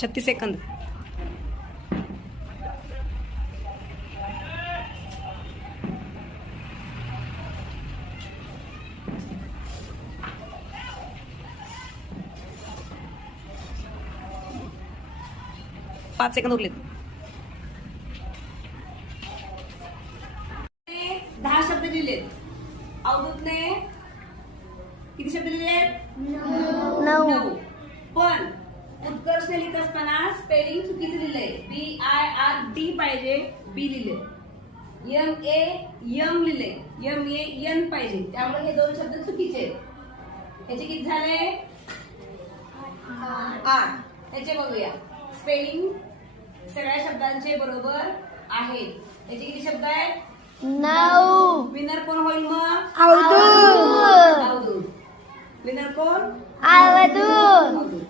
छत्तीस सेकंद. पाच सेकंद उरलेत. दहा शब्द लिहिलेत. अवधूतने किती शब्द लिहिलेत? नऊ. उत्कर्षने लिहित असताना स्पेलिंग चुकीचं लिहिलंय. बी आय आर डी पाहिजे बी लिहिले एम ए यम लिहिले एम ए एन पाहिजे. त्यामुळे हे दोन शब्द चुकीचे आहेत. ह्याचे किती झाले? आठ. ह्याचे बघूया. स्पेलिंग सगळ्या शब्दांचे बरोबर आहेत ह्याचे किती शब्द आहेत? नऊ. विनर कोण होईल मग? विनर कोण? ओके